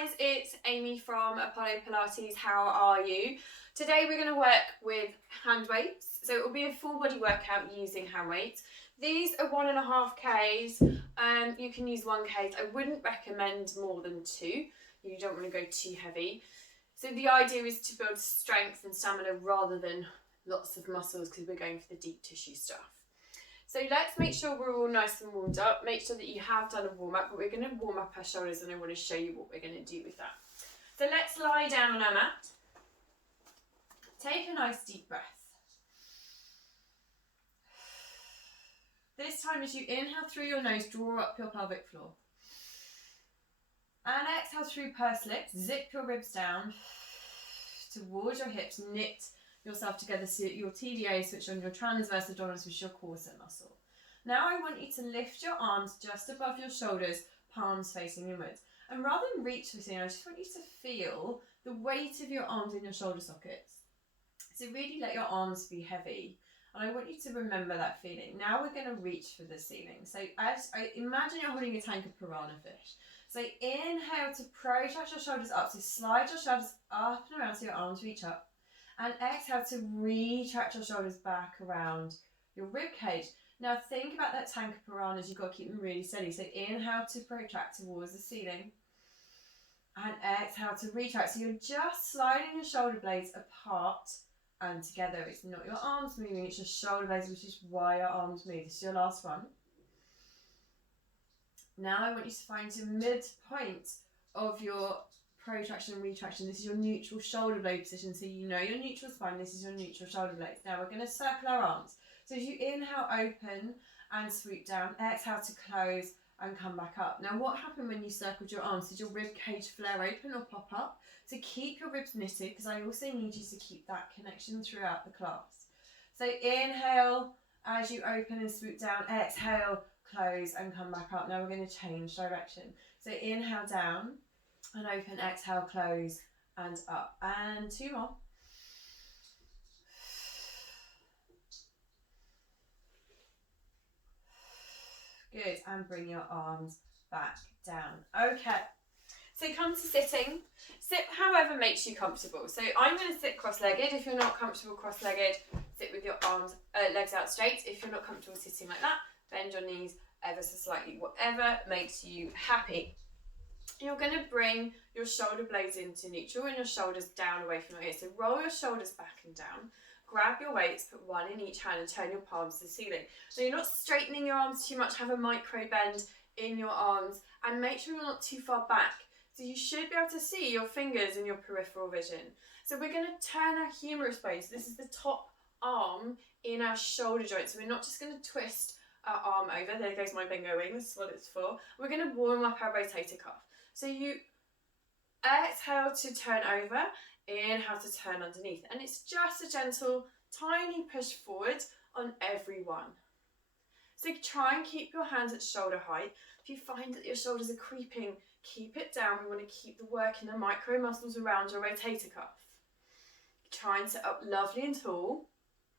guys, it's Amy from Apollo Pilates. How are you? Today we're going to work with hand weights. So it will be a full body workout using hand weights. These are 1.5 Ks. You can use 1 K. I wouldn't recommend more than 2. You don't want to go too heavy. So the idea is to build strength and stamina rather than lots of muscles, because we're going for the deep tissue stuff. So let's make sure we're all nice and warmed up. Make sure that you have done a warm up, but we're going to warm up our shoulders and I want to show you what we're going to do with that. So let's lie down on our mat. Take a nice deep breath. This time as you inhale through your nose, draw up your pelvic floor. And exhale through pursed lips, zip your ribs down towards your hips, knit yourself together so your TDA switch on your transverse abdominis, which is your corset muscle. Now I want you to lift your arms just above your shoulders, palms facing inwards. And rather than reach for the ceiling, I just want you to feel the weight of your arms in your shoulder sockets. So really let your arms be heavy. And I want you to remember that feeling. Now we're going to reach for the ceiling. So as I imagine you're holding a tank of piranha fish. So inhale to protract your shoulders up. So slide your shoulders up and around so your arms reach up. And exhale to retract your shoulders back around your rib cage. Now think about that tank of piranhas. You've got to keep them really steady. So inhale to protract towards the ceiling. And exhale to retract. So you're just sliding your shoulder blades apart and together. It's not your arms moving, it's your shoulder blades, which is why your arms move. This is your last one. Now I want you to find your midpoint of your protraction and retraction. This is your neutral shoulder blade position. So you know your neutral spine, this is your neutral shoulder blades. Now we're going to circle our arms. So as you inhale, open and swoop down, exhale to close and come back up. Now what happened when you circled your arms? Did your rib cage flare open or pop up? So keep your ribs knitted, because I also need you to keep that connection throughout the class. So inhale as you open and swoop down, exhale, close and come back up. Now we're going to change direction. So inhale down and open, exhale, close and up. And 2 more. Good, and bring your arms back down. Okay, so come to sitting. Sit however makes you comfortable. So I'm going to sit cross-legged. If you're not comfortable cross-legged, sit with your arms, legs out straight. If you're not comfortable sitting like that, bend your knees ever so slightly, whatever makes you happy. You're going to bring your shoulder blades into neutral and your shoulders down away from your ears. So roll your shoulders back and down. Grab your weights, put one in each hand and turn your palms to the ceiling. So you're not straightening your arms too much, have a micro bend in your arms and make sure you're not too far back. So you should be able to see your fingers in your peripheral vision. So we're going to turn our humerus blade. So this is the top arm in our shoulder joint. So we're not just going to twist our arm over. There goes my bingo wing, this is what it's for. We're going to warm up our rotator cuff. So you exhale to turn over, inhale to turn underneath. And it's just a gentle, tiny push forward on every one. So try and keep your hands at shoulder height. If you find that your shoulders are creeping, keep it down. We want to keep the work in the micro muscles around your rotator cuff. Try and sit up lovely and tall.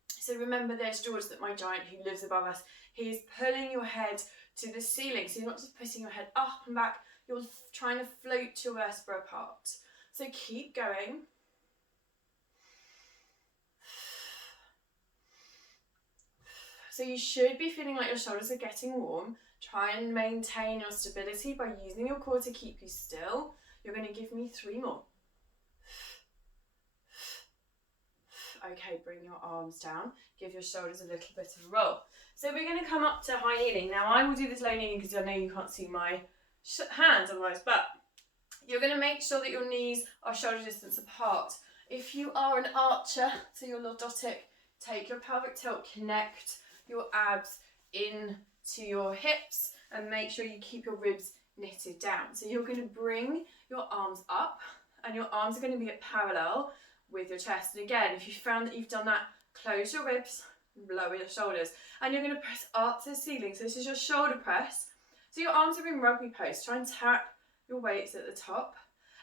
So remember, there's George, that my giant who lives above us. He's pulling your head to the ceiling. So you're not just putting your head up and back, you're trying to float your vertebra apart. So keep going. So you should be feeling like your shoulders are getting warm. Try and maintain your stability by using your core to keep you still. You're going to give me 3 more. Okay, bring your arms down. Give your shoulders a little bit of a roll. So we're going to come up to high kneeling. Now I will do this low kneeling because I know you can't see my hands otherwise, but you're going to make sure that your knees are shoulder distance apart. If you are an archer, so you're lordotic, take your pelvic tilt, connect your abs into your hips and make sure you keep your ribs knitted down. So you're going to bring your arms up and your arms are going to be at parallel with your chest. And again, if you found that you've done that, close your ribs, lower your shoulders, and you're going to press up to the ceiling. So this is your shoulder press. So your arms are in rugby pose. Try and tap your weights at the top.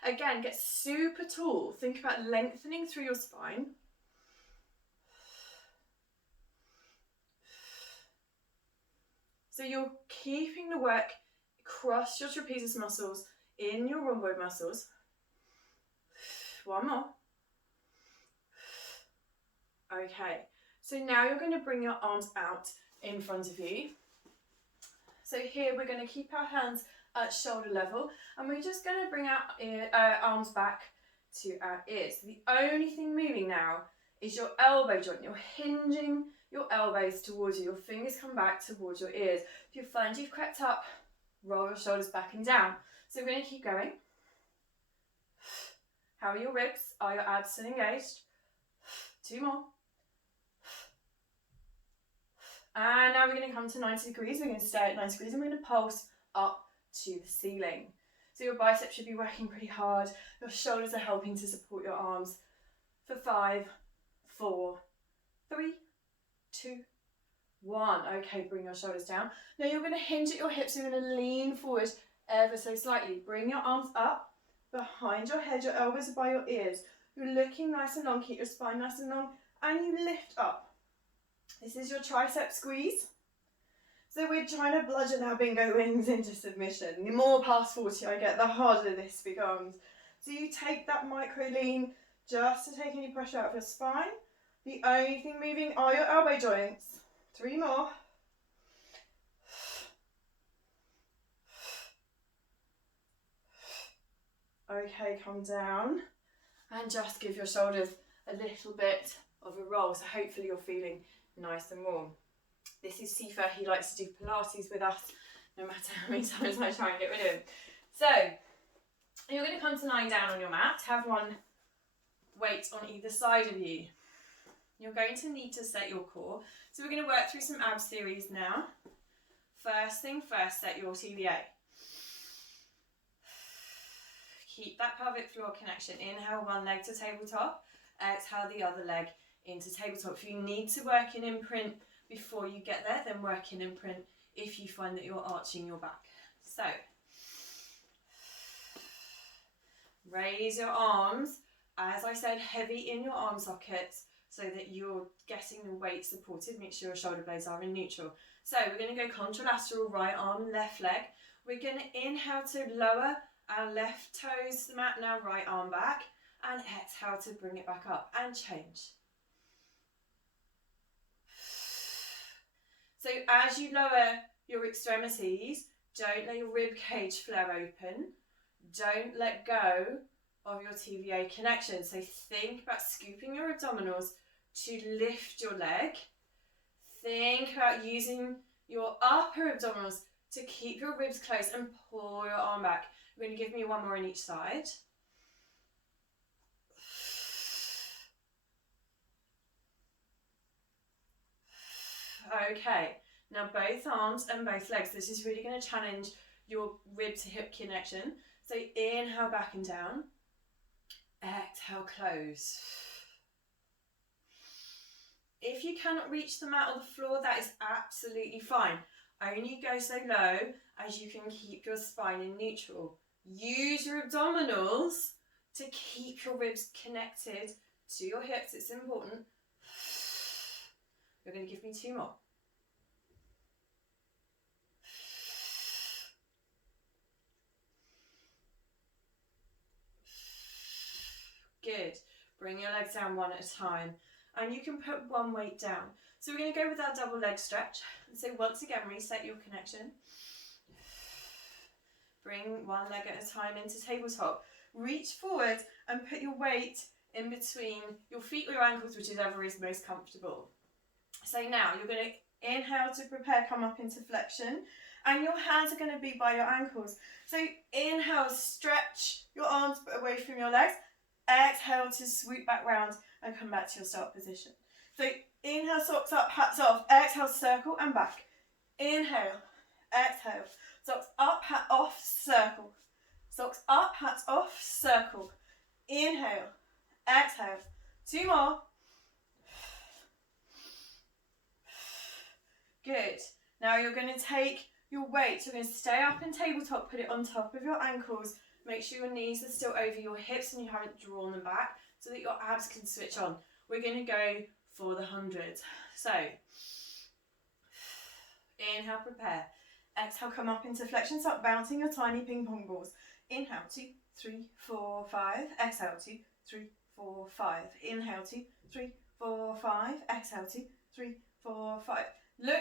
Again, get super tall. Think about lengthening through your spine. So you're keeping the work across your trapezius muscles in your rhomboid muscles. One more. Okay, so now you're going to bring your arms out in front of you. So here we're going to keep our hands at shoulder level, and we're just going to bring our arms back to our ears. The only thing moving now is your elbow joint. You're hinging your elbows towards you. Your fingers come back towards your ears. If you find you've crept up, roll your shoulders back and down. So we're going to keep going. How are your ribs? Are your abs still engaged? 2 more. And now we're going to come to 90 degrees. We're going to stay at 90 degrees and we're going to pulse up to the ceiling. So your biceps should be working pretty hard. Your shoulders are helping to support your arms. For 5, 4, 3, 2, 1. Okay, bring your shoulders down. Now you're going to hinge at your hips. You're going to lean forward ever so slightly. Bring your arms up behind your head. Your elbows are by your ears. You're looking nice and long. Keep your spine nice and long. And you lift up. This is your tricep squeeze. So we're trying to bludgeon our bingo wings into submission. The more past 40 I get, the harder this becomes. So you take that micro lean just to take any pressure out of your spine. The only thing moving are your elbow joints. 3 more. Okay, come down and just give your shoulders a little bit of a roll. So hopefully you're feeling nice and warm. This is Sifa. He likes to do Pilates with us, no matter how many times I try and get rid of him. So you're going to come to lying down on your mat. Have one weight on either side of you. You're going to need to set your core. So we're going to work through some abs series now. First thing first, set your TVA. Keep that pelvic floor connection. Inhale one leg to tabletop. Exhale the other leg into tabletop. If you need to work in imprint before you get there, then work in imprint if you find that you're arching your back. So raise your arms, as I said, heavy in your arm sockets so that you're getting the weight supported. Make sure your shoulder blades are in neutral. So we're going to go contralateral, right arm, left leg. We're going to inhale to lower our left toes to the mat, now right arm back, and exhale to bring it back up and change. So as you lower your extremities, don't let your rib cage flare open. Don't let go of your TVA connection. So think about scooping your abdominals to lift your leg. Think about using your upper abdominals to keep your ribs close and pull your arm back. You're going to give me one more on each side. Okay, now both arms and both legs. This is really going to challenge your rib to hip connection. So inhale back and down. Exhale, close. If you cannot reach the mat or the floor, that is absolutely fine. Only go so low as you can keep your spine in neutral. Use your abdominals to keep your ribs connected to your hips. It's important. You're going to give me 2 more. Good. Bring your legs down one at a time. And you can put one weight down. So we're going to go with our double leg stretch. So once again, reset your connection. Bring one leg at a time into tabletop. Reach forward and put your weight in between your feet or your ankles, whichever is most comfortable. So now you're going to inhale to prepare, come up into flexion, and your hands are going to be by your ankles. So inhale, stretch your arms away from your legs. Exhale to swoop back round and come back to your start position. So inhale, socks up, hats off. Exhale, circle and back. Inhale, exhale, socks up, hat off, circle. Socks up, hats off, circle. Inhale, exhale. 2 more. Good. Now you're going to take your weight. You're going to stay up in tabletop, put it on top of your ankles. Make sure your knees are still over your hips and you haven't drawn them back so that your abs can switch on. We're going to go for the 100. So, inhale, prepare. Exhale, come up into flexion. Start bouncing your tiny ping pong balls. Inhale, 2, 3, 4, 5. Exhale, 2, 3, 4, 5. Inhale, 2, 3, 4, 5. Exhale, 2, 3, 4, 5. Look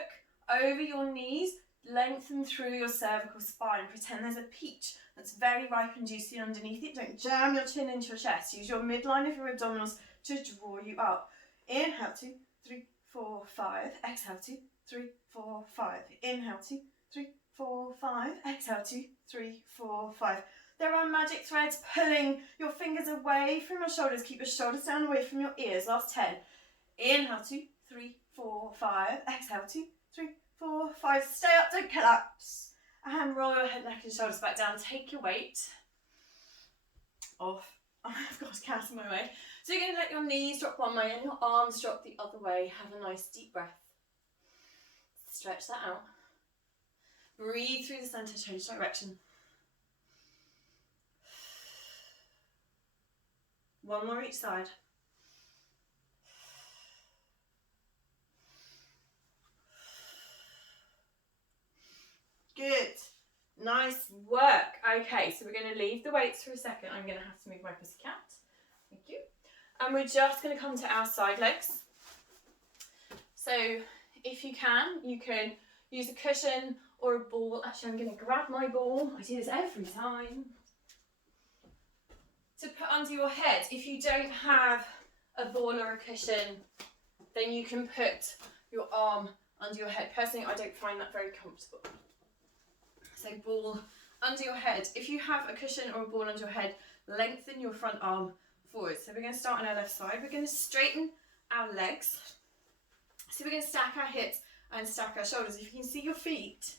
over your knees, lengthen through your cervical spine. Pretend there's a peach that's very ripe and juicy underneath it. Don't jam your chin into your chest. Use your midline of your abdominals to draw you up. Inhale, 2, 3, 4, 5. Exhale, 2, 3, 4, 5. Inhale, 2, 3, 4, 5. Exhale, 2, 3, 4, 5. There are magic threads pulling your fingers away from your shoulders. Keep your shoulders down, away from your ears. Last 10. Inhale, 2, 3, 4, 5. Exhale, 2, 3, 4, 5. Stay up, don't collapse. And roll your head, neck and shoulders back down. Take your weight off. I've got a cat in my way. So you're going to let your knees drop one way and your arms drop the other way. Have a nice deep breath. Stretch that out. Breathe through the centre, change direction. One more each side. Good. Nice work. Okay, so we're going to leave the weights for a second. I'm going to have to move my pussycat. Thank you. And we're just going to come to our side legs. So if you can use a cushion or a ball. Actually, I'm going to grab my ball. I do this every time. To put under your head. If you don't have a ball or a cushion, then you can put your arm under your head. Personally, I don't find that very comfortable. So ball under your head. If you have a cushion or a ball under your head, lengthen your front arm forward. So we're going to start on our left side. We're going to straighten our legs. So we're going to stack our hips and stack our shoulders. If you can see your feet,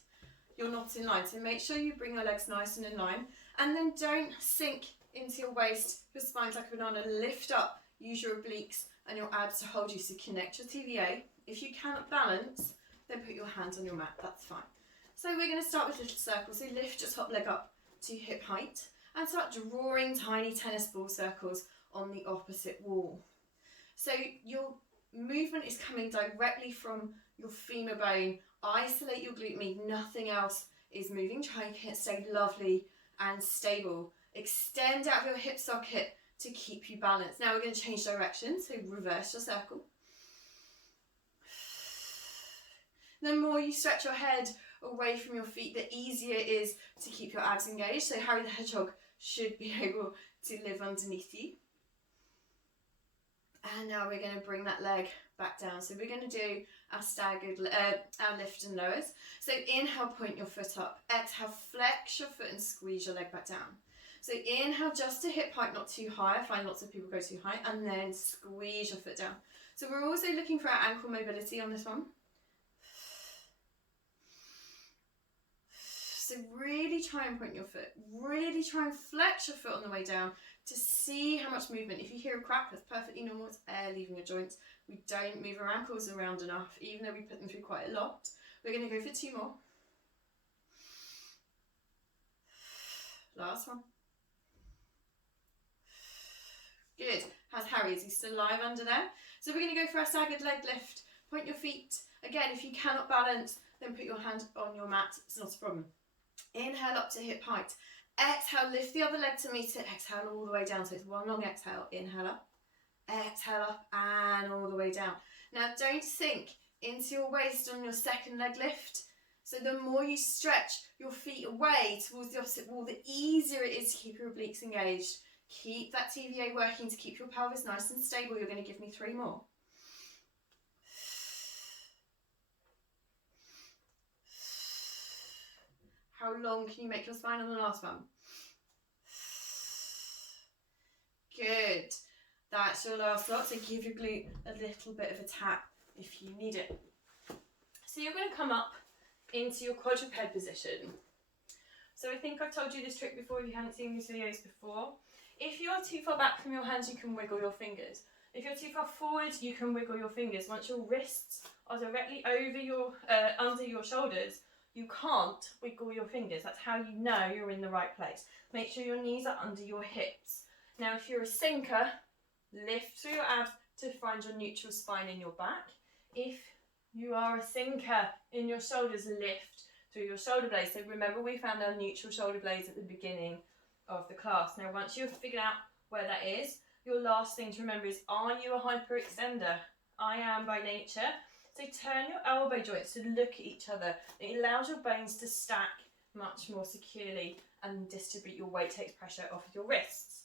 you're not in line. So make sure you bring your legs nice and in line. And then don't sink into your waist. Your spine's like a banana. Lift up. Use your obliques and your abs to hold you. So connect your TVA. If you cannot balance, then put your hands on your mat. That's fine. So we're going to start with little circles. So lift your top leg up to hip height and start drawing tiny tennis ball circles on the opposite wall. So your movement is coming directly from your femur bone. Isolate your glute med. Nothing else is moving. Try and stay lovely and stable. Extend out your hip socket to keep you balanced. Now we're going to change direction. So reverse your circle. The more you stretch your head away from your feet, the easier it is to keep your abs engaged. So Harry the Hedgehog should be able to live underneath you. And now we're going to bring that leg back down. So we're going to do our staggered, our lift and lowers. So inhale, point your foot up. Exhale, flex your foot and squeeze your leg back down. So inhale just to hip height, not too high. I find lots of people go too high. And then squeeze your foot down. So we're also looking for our ankle mobility on this one. So really try and point your foot. Really try and flex your foot on the way down to see how much movement. If you hear a crack, that's perfectly normal. It's air leaving your joints. We don't move our ankles around enough, even though we put them through quite a lot. We're going to go for 2 more. Last one. Good. How's Harry? Is he still alive under there? So we're going to go for our staggered leg lift. Point your feet. Again, if you cannot balance, then put your hand on your mat. It's not a problem. Inhale up to hip height. Exhale, lift the other leg to meet it. Exhale all the way down. So it's one long exhale. Inhale up. Exhale up and all the way down. Now don't sink into your waist on your second leg lift. So the more you stretch your feet away towards the opposite wall, the easier it is to keep your obliques engaged. Keep that TVA working to keep your pelvis nice and stable. You're going to give me 3 more. How long can you make your spine on the last one? Good. That's your last lot. So give your glute a little bit of a tap if you need it. So you're going to come up into your quadruped position. So I think I've told you this trick before if you haven't seen these videos before. If you're too far back from your hands, you can wiggle your fingers. If you're too far forward, you can wiggle your fingers. Once your wrists are directly over your under your shoulders, you can't wiggle your fingers. That's how you know you're in the right place. Make sure your knees are under your hips. Now, if you're a sinker, lift through your abs to find your neutral spine in your back. If you are a sinker in your shoulders, lift through your shoulder blades. So remember, we found our neutral shoulder blades at the beginning of the class. Now, once you've figured out where that is, your last thing to remember is, are you a hyperextender? I am by nature. So turn your elbow joints to look at each other. It allows your bones to stack much more securely and distribute your weight, takes pressure off of your wrists.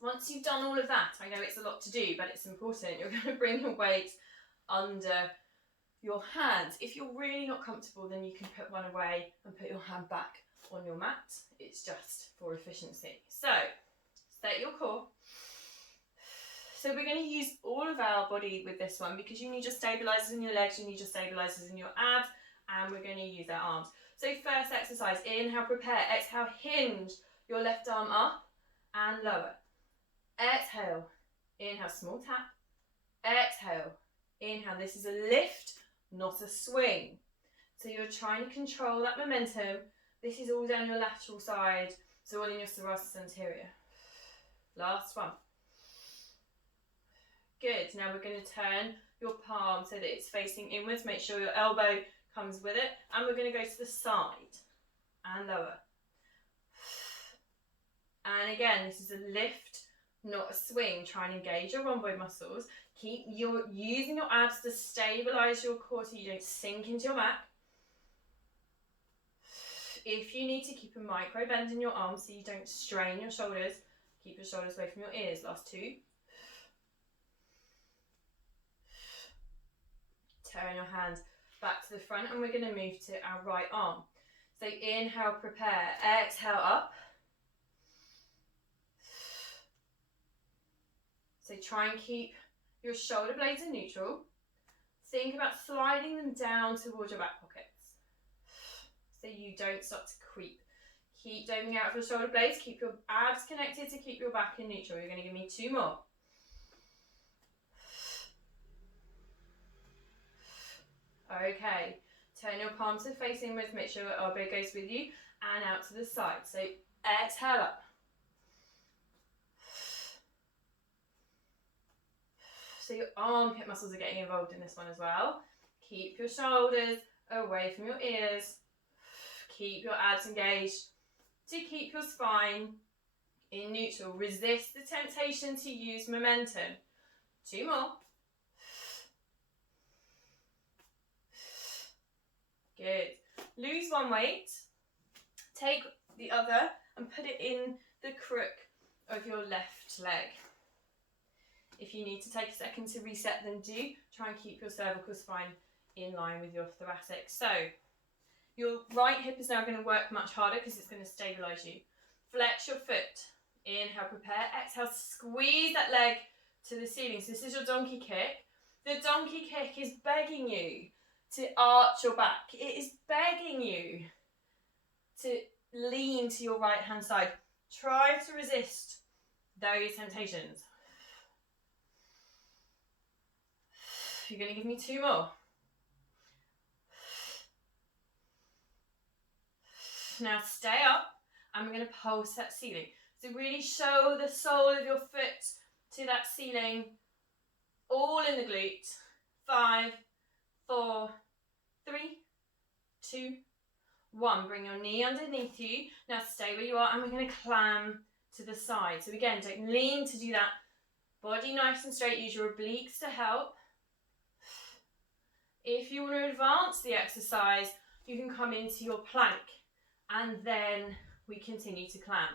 Once you've done all of that, I know it's a lot to do, but it's important. You're going to bring your weight under your hands. If you're really not comfortable, then you can put one away and put your hand back on your mat. It's just for efficiency. So, set your core. So we're going to use all of our body with this one because you need your stabilizers in your legs, you need your stabilizers in your abs, and we're going to use our arms. So first exercise, inhale, prepare, exhale, hinge your left arm up and lower. Exhale, inhale, small tap. Exhale, inhale. This is a lift, not a swing. So you're trying to control that momentum. This is all down your lateral side, so all in your serratus anterior. Last one. Good. Now we're going to turn your palm so that it's facing inwards. Make sure your elbow comes with it. And we're going to go to the side and lower. And again, this is a lift, not a swing. Try and engage your rhomboid muscles. Keep using your abs to stabilize your core so you don't sink into your back. If you need to, keep a micro bend in your arms so you don't strain your shoulders. Keep your shoulders away from your ears. Last two. Turn your hands back to the front and we're going to move to our right arm. So inhale, prepare, exhale up. So try and keep your shoulder blades in neutral. Think about sliding them down towards your back pockets so you don't start to creep. Keep doming out of your shoulder blades, keep your abs connected to keep your back in neutral. You're going to give me two more. Okay, turn your palms to face inwards, make sure your elbow goes with you and out to the side. So exhale up. So your armpit muscles are getting involved in this one as well. Keep your shoulders away from your ears. Keep your abs engaged to keep your spine in neutral. Resist the temptation to use momentum. Two more. Good. Lose one weight. Take the other and put it in the crook of your left leg. If you need to take a second to reset, then do. Try and keep your cervical spine in line with your thoracic. So your right hip is now going to work much harder because it's going to stabilize you. Flex your foot. Inhale, prepare. Exhale, squeeze that leg to the ceiling. So this is your donkey kick. The donkey kick is begging you to arch your back. It is begging you to lean to your right hand side. Try to resist those temptations. You're going to give me two more. Now stay up and we're going to pulse that ceiling. So really show the sole of your foot to that ceiling, all in the glute. 5, 4, 3, 2, 1. Bring your knee underneath you. Now stay where you are and we're going to climb to the side. So again, don't lean to do that. Body nice and straight. Use your obliques to help. If you want to advance the exercise, you can come into your plank and then we continue to climb.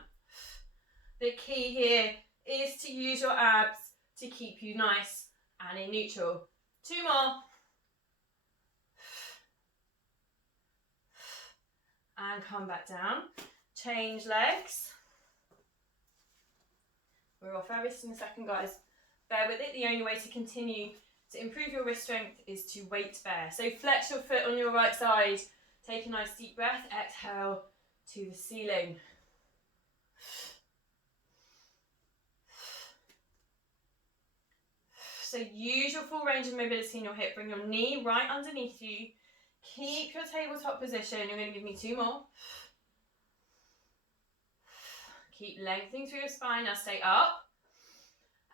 The key here is to use your abs to keep you nice and in neutral. Two more. And come back down. Change legs. We're off our wrists in a second, guys. Bear with it. The only way to continue to improve your wrist strength is to weight bear. So flex your foot on your right side. Take a nice deep breath. Exhale to the ceiling. So use your full range of mobility in your hip. Bring your knee right underneath you. Keep your tabletop position. You're going to give me two more. Keep lengthening through your spine. Now stay up.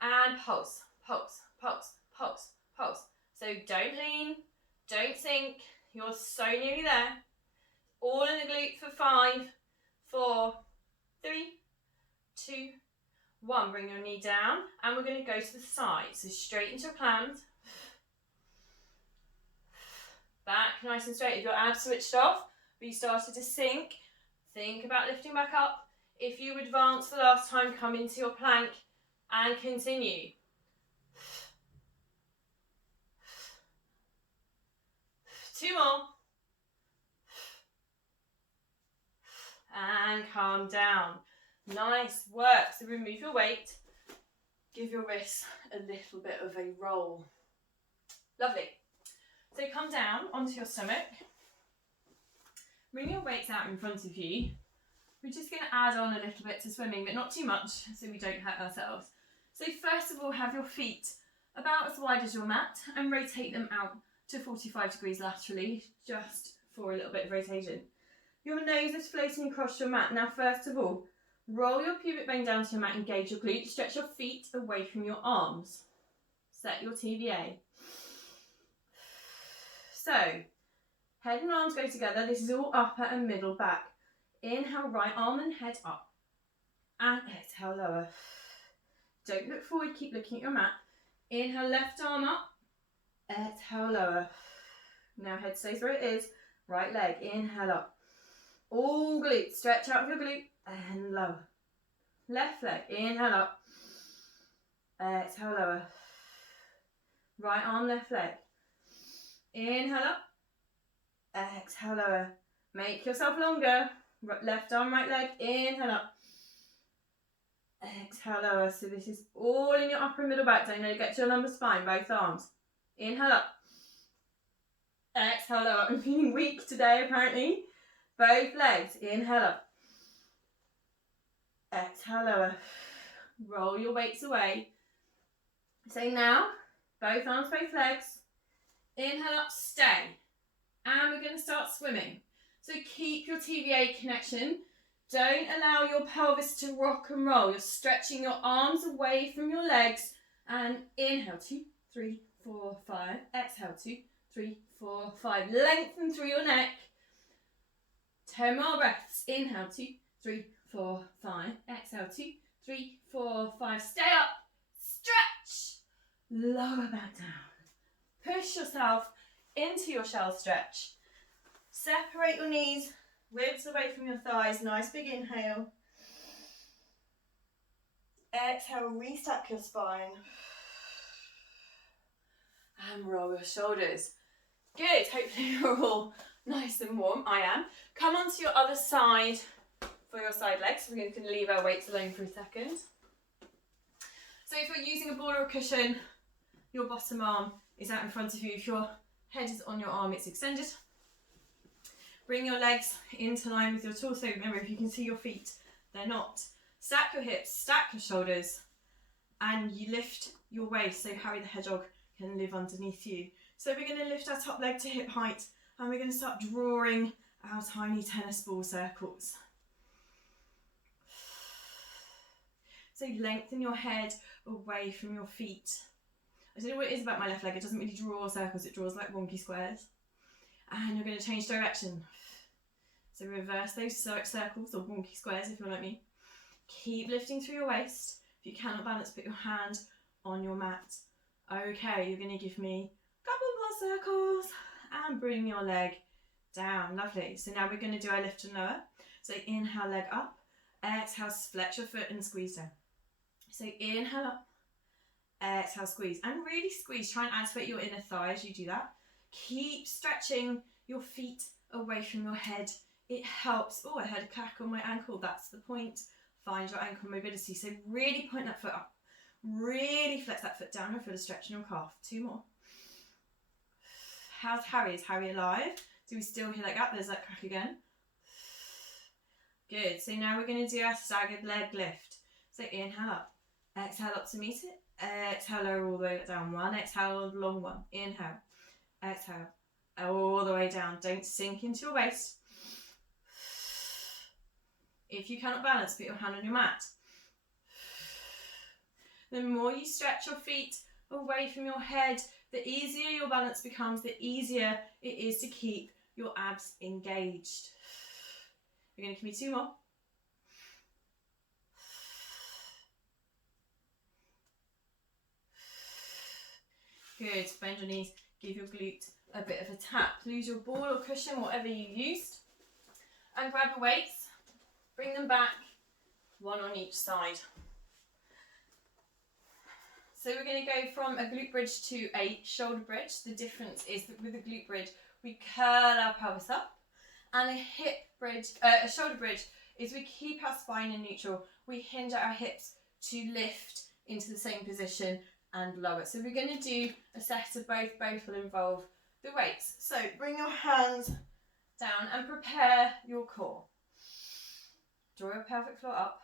And pulse, pulse, pulse, pulse, pulse. So don't lean, don't sink. You're so nearly there. All in the glute for 5, 4, 3, 2, 1. Bring your knee down and we're going to go to the side. So straight into a plank. Back nice and straight. If your abs switched off, but you started to sink, think about lifting back up. If you advanced the last time, come into your plank and continue. Two more. And calm down. Nice work. So remove your weight. Give your wrists a little bit of a roll. Lovely. So come down onto your stomach. Bring your weights out in front of you. We're just going to add on a little bit to swimming, but not too much so we don't hurt ourselves. So first of all, have your feet about as wide as your mat and rotate them out to 45 degrees laterally, just for a little bit of rotation. Your nose is floating across your mat. Now, first of all, roll your pubic bone down to your mat, engage your glutes, stretch your feet away from your arms. Set your TVA. So, head and arms go together. This is all upper and middle back. Inhale, right arm and head up. And exhale, lower. Don't look forward, keep looking at your mat. Inhale, left arm up. Exhale, lower. Now head stays where it is. Right leg, inhale up. All glutes, stretch out of your glute and lower. Left leg, inhale up. Exhale, lower. Right arm, left leg. Inhale up. Exhale, lower. Make yourself longer. Left arm, right leg, inhale up. Exhale, lower. So this is all in your upper and middle back. Don't know, get to your lumbar spine, both arms. Inhale up. Exhale, lower. I'm feeling weak today, apparently. Both legs, inhale up. Exhale, lower. Roll your weights away. So now, both arms, both legs. Inhale up, stay. And we're going to start swimming. So keep your TVA connection. Don't allow your pelvis to rock and roll. You're stretching your arms away from your legs. And inhale, 2, 3, 4, 5. Exhale, 2, 3, 4, 5. Lengthen through your neck. 10 more breaths. Inhale, 2, 3, 4, 5. Exhale, 2, 3, 4, 5. Stay up. Stretch. Lower back down. Push yourself into your shell stretch. Separate your knees, ribs away from your thighs. Nice big inhale. Exhale, restack your spine. And roll your shoulders. Good, hopefully you're all nice and warm. I am. Come onto your other side for your side legs. We're going to leave our weights alone for a second. So if you're using a ball or a cushion, your bottom arm is out in front of you. If your head is on your arm, it's extended. Bring your legs into line with your torso. Remember, if you can see your feet, they're not. Stack your hips, stack your shoulders, and you lift your waist so Harry the Hedgehog can live underneath you. So we're going to lift our top leg to hip height, and we're going to start drawing our tiny tennis ball circles. So lengthen your head away from your feet. I don't know what it is about my left leg, it doesn't really draw circles, it draws like wonky squares. And you're going to change direction. So reverse those circles or wonky squares if you're like me. Keep lifting through your waist. If you cannot balance, put your hand on your mat. Okay, you're going to give me a couple more circles and bring your leg down. Lovely. So now we're going to do our lift and lower. So inhale, leg up. Exhale, flex your foot and squeeze down. So inhale up. Exhale, squeeze. And really squeeze. Try and activate your inner thigh as you do that. Keep stretching your feet away from your head. It helps. Oh, I had a crack on my ankle. That's the point. Find your ankle mobility. So really point that foot up. Really flex that foot down and feel a stretch in your calf. 2 more. How's Harry? Is Harry alive? Do we still hear like that? There's that crack again. Good. So now we're going to do our staggered leg lift. So inhale up. Exhale up to meet it. Exhale lower all the way down. 1. Exhale, long one. Inhale. Exhale, all the way down. Don't sink into your waist. If you cannot balance, put your hand on your mat. The more you stretch your feet away from your head, the easier your balance becomes, the easier it is to keep your abs engaged. You're going to give me 2 more. Good. Bend your knees. Give your glute a bit of a tap. Lose your ball or cushion, whatever you used. And grab your weights. Bring them back. One on each side. So we're going to go from a glute bridge to a shoulder bridge. The difference is that with a glute bridge, we curl our pelvis up. And a hip bridge, a shoulder bridge, is we keep our spine in neutral. We hinge at our hips to lift into the same position and lower. So we're going to do a set of both. Both will involve the weights. So bring your hands down and prepare your core. Draw your pelvic floor up.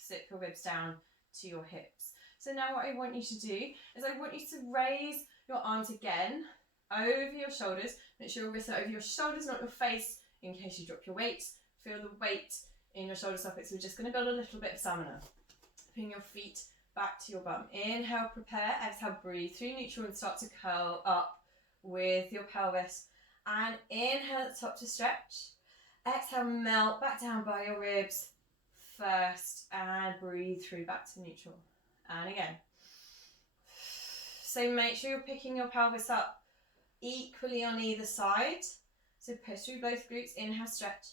Sit your ribs down to your hips. So now what I want you to do is I want you to raise your arms again over your shoulders. Make sure your wrists are over your shoulders, not your face, in case you drop your weight. Feel the weight in your shoulder sockets. We're just going to build a little bit of stamina. Bring your feet back to your bum. Inhale, prepare. Exhale, breathe through neutral and start to curl up with your pelvis. And inhale at the top to stretch. Exhale, melt back down by your ribs first. And breathe through back to neutral. And again. So make sure you're picking your pelvis up equally on either side. So push through both glutes. Inhale, stretch.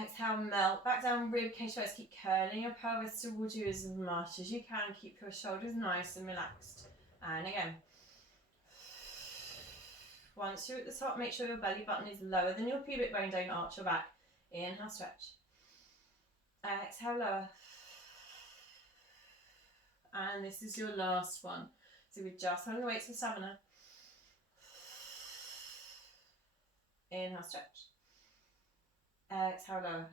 Exhale, melt back down, rib cage first. Keep curling your pelvis towards you as much as you can. Keep your shoulders nice and relaxed. And again. Once you're at the top, make sure your belly button is lower than your pubic bone. Don't arch your back. Inhale, stretch. Exhale, lower. And this is your last one. So we're just holding the weights for stamina. Inhale, stretch. Exhale, lower.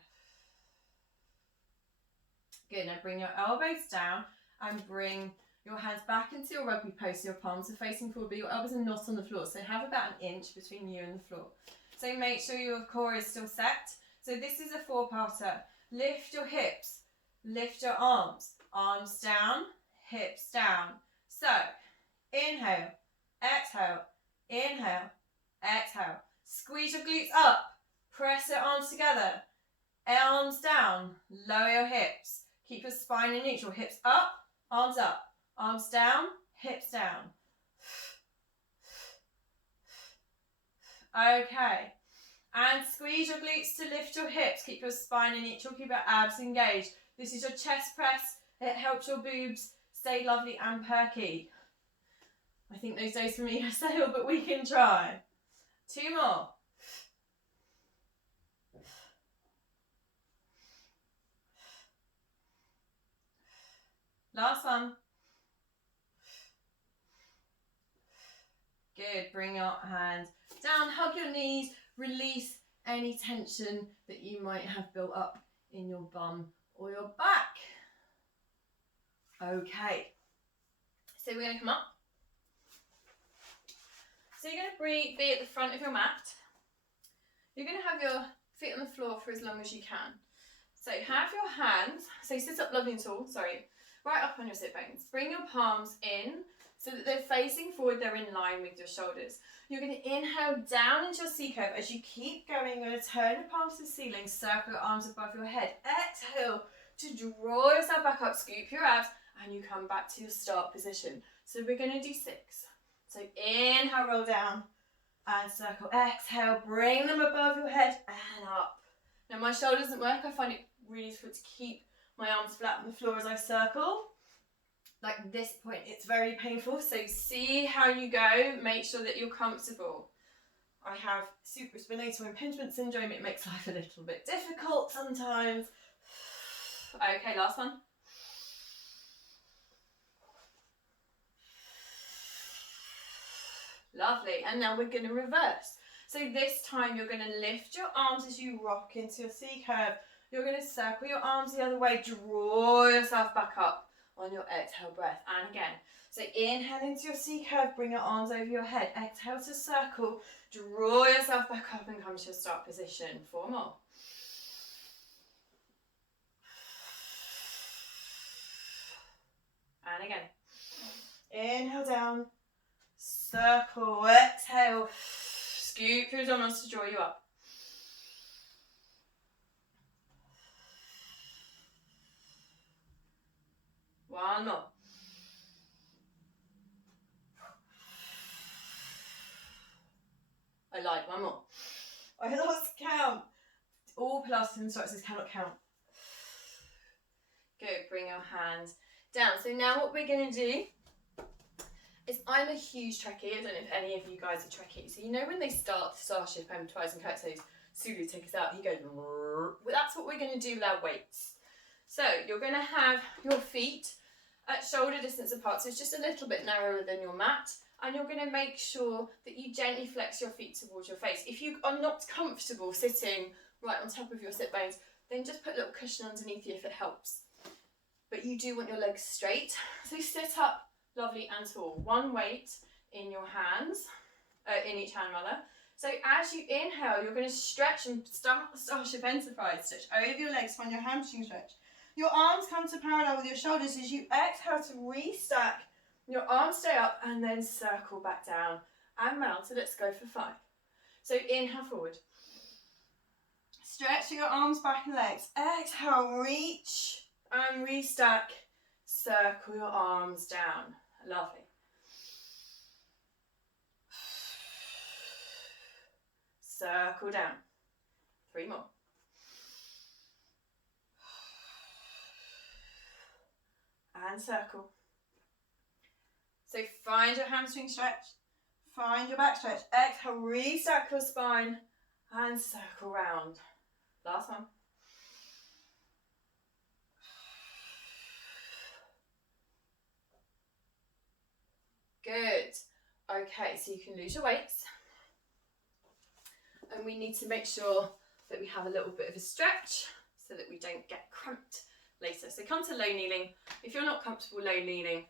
Good. Now bring your elbows down and bring your hands back into your rugby pose. So your palms are facing forward, but your elbows are not on the floor. So have about an inch between you and the floor. So make sure your core is still set. So this is a four-parter. Lift your hips. Lift your arms. Arms down. Hips down. So inhale. Exhale. Inhale. Exhale. Squeeze your glutes up. Press your arms together. Arms down. Lower your hips. Keep your spine in neutral. Hips up. Arms up. Arms down. Hips down. Okay. And squeeze your glutes to lift your hips. Keep your spine in neutral. Keep your abs engaged. This is your chest press. It helps your boobs stay lovely and perky. I think those days for me are stale, but we can try. 2 more. Last one. Good. Bring your hands down. Hug your knees. Release any tension that you might have built up in your bum or your back. Okay. So we're going to come up. So you're going to be at the front of your mat. You're going to have your feet on the floor for as long as you can. So have your hands, so sit up lovely and tall, right up on your sit bones. Bring your palms in so that they're facing forward, they're in line with your shoulders. You're going to inhale down into your C curve. As you keep going, you're going to turn your palms to the ceiling, circle your arms above your head. Exhale to draw yourself back up, scoop your abs, and you come back to your start position. So we're going to do 6. So inhale, roll down and circle. Exhale, bring them above your head and up. Now my shoulder doesn't work. I find it really difficult to keep my arms flat on the floor as I circle. Like this point, it's very painful. So see how you go. Make sure that you're comfortable. I have supraspinatal impingement syndrome. It makes life a little bit difficult sometimes. Okay, last one. Lovely. And now we're going to reverse. So this time you're going to lift your arms as you rock into your C curve. You're going to circle your arms the other way. Draw yourself back up on your exhale breath. And again. So inhale into your C curve. Bring your arms over your head. Exhale to circle. Draw yourself back up and come to your start position. 4 more. And again. Inhale down. Circle. Exhale. Scoop your abdominals to draw you up. One more. I lied, one more. I lost count. All Pilates instructors cannot count. Good, bring your hands down. So now what we're going to do is, I'm a huge Trekkie. I don't know if any of you guys are Trekkies. So you know when they start the Starship and Twice and Curtsies, Sulu take us out, he goes, well, that's what we're going to do with our weights. So you're going to have your feet at shoulder distance apart, so it's just a little bit narrower than your mat, and you're going to make sure that you gently flex your feet towards your face. If you are not comfortable sitting right on top of your sit bones, then just put a little cushion underneath you if it helps. But you do want your legs straight, so sit up lovely and tall. One weight in your hands, in each hand rather. So as you inhale, you're going to stretch and Starship Enterprise. Stretch over your legs, find your hamstring stretch. Your arms come to parallel with your shoulders as you exhale to restack. Your arms stay up and then circle back down and mount. So let's go for 5. So inhale forward. Stretch your arms back and legs. Exhale, reach and restack. Circle your arms down. Lovely. Circle down. 3 more. And circle. So find your hamstring stretch, find your back stretch. Exhale, restack your spine and circle round. Last one. Good. Okay, so you can lose your weights. And we need to make sure that we have a little bit of a stretch so that we don't get cramped later. So come to low kneeling. If you're not comfortable low kneeling,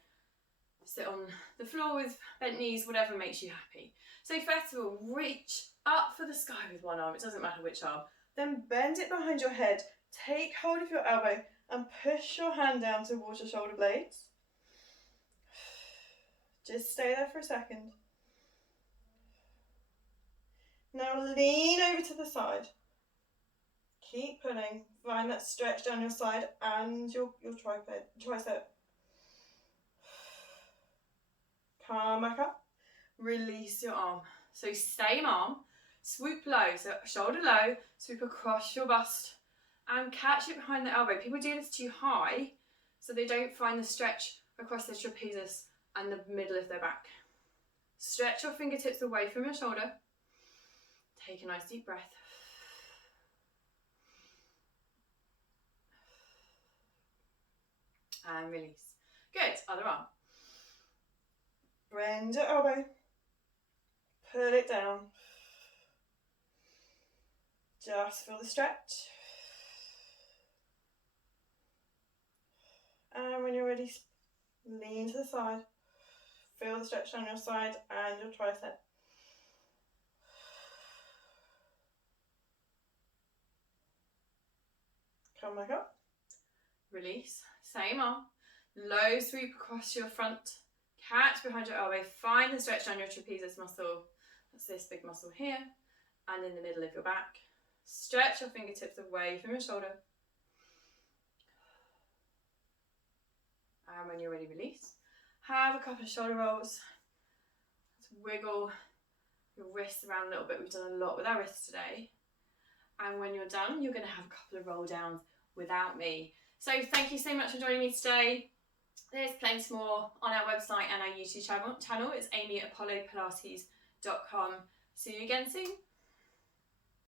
sit on the floor with bent knees, whatever makes you happy. So first of all, reach up for the sky with one arm. It doesn't matter which arm. Then bend it behind your head. Take hold of your elbow and push your hand down towards your shoulder blades. Just stay there for a second. Now lean over to the side. Keep pulling. Find that stretch down your side and your tricep. Come back up. Release your arm. So same arm. Swoop low. So shoulder low. Swoop across your bust. And catch it behind the elbow. People do this too high, so they don't find the stretch across their trapezius and the middle of their back. Stretch your fingertips away from your shoulder. Take a nice deep breath. And release. Good. Other arm. Bend your elbow. Pull it down. Just feel the stretch. And when you're ready, lean to the side. Feel the stretch down your side and your tricep. Come back up. Release. Same arm. Low sweep across your front. Catch behind your elbow. Find the stretch down your trapezius muscle. That's this big muscle here. And in the middle of your back. Stretch your fingertips away from your shoulder. And when you're ready, release. Have a couple of shoulder rolls. Let's wiggle your wrists around a little bit. We've done a lot with our wrists today. And when you're done, you're going to have a couple of roll downs without me. So thank you so much for joining me today. There's plenty more on our website and our YouTube channel. It's amy@apollopilates.com. See you again soon.